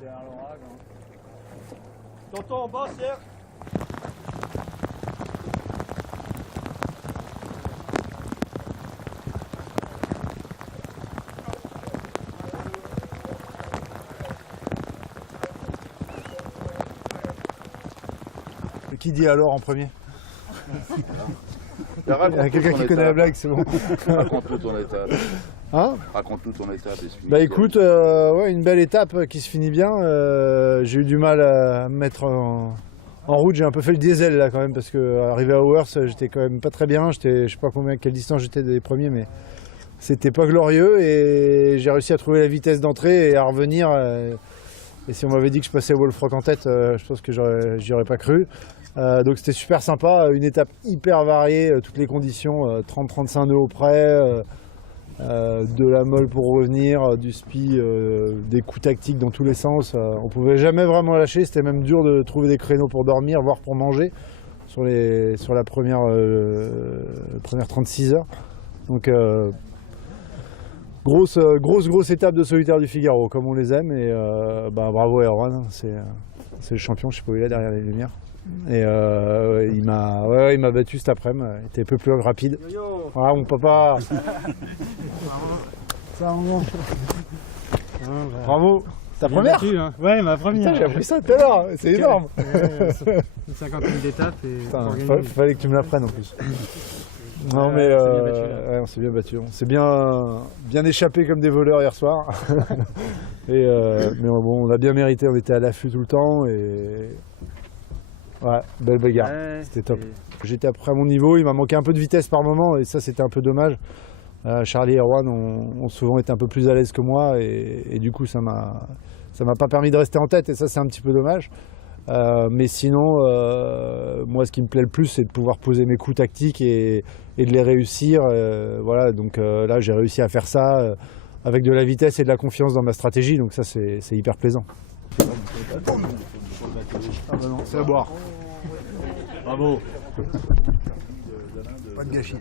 derrière l'orage. Hein. Tonton en bas, Serge. Qui dit alors en premier? Il y a quelqu'un qui connaît la blague, c'est bon. Raconte-nous ton étape. Hein? Raconte-nous ton étape. Bah écoute, ouais, une belle étape qui se finit bien. J'ai eu du mal à me mettre en route. J'ai un peu fait le diesel là quand même parce que arrivé à Howers, j'étais quand même pas très bien. Je sais pas quelle distance j'étais des premiers, mais c'était pas glorieux et j'ai réussi à trouver la vitesse d'entrée et à revenir. Et si on m'avait dit que je passais Wolf Rock en tête, je pense que j'y aurais pas cru. Donc c'était super sympa, une étape hyper variée, toutes les conditions, 30-35 nœuds au près, de la molle pour revenir, du spi, des coups tactiques dans tous les sens. On pouvait jamais vraiment lâcher, c'était même dur de trouver des créneaux pour dormir, voire pour manger sur la première 36 heures. Donc grosse étape de solitaire du Figaro, comme on les aime, et bravo Erwan, c'est le champion, je sais pas où il est derrière les lumières. Et il m'a battu cet après-midi, il était un peu plus rapide. Voilà mon papa. Ça remonte. Bravo. Ta première battu, hein. Ouais, ma première. J'ai appris ça tout à l'heure, c'est énorme. Une cinquantaine d'étapes et fallait que tu me l'apprennes en plus. Non mais on s'est bien battu, on s'est bien échappé comme des voleurs hier soir. Mais bon, on a bien mérité, on était à l'affût tout le temps et ouais, belle bagarre, c'était top. J'étais après à mon niveau, il m'a manqué un peu de vitesse par moment et ça c'était un peu dommage. Charlie et Erwan ont souvent été un peu plus à l'aise que moi et du coup ça m'a pas permis de rester en tête et ça c'est un petit peu dommage. Mais sinon, moi ce qui me plaît le plus c'est de pouvoir poser mes coups tactiques et de les réussir. Voilà, donc là j'ai réussi à faire ça avec de la vitesse et de la confiance dans ma stratégie, donc ça c'est hyper plaisant. Ah bah non, c'est à boire. Bravo. Pas de gâchis.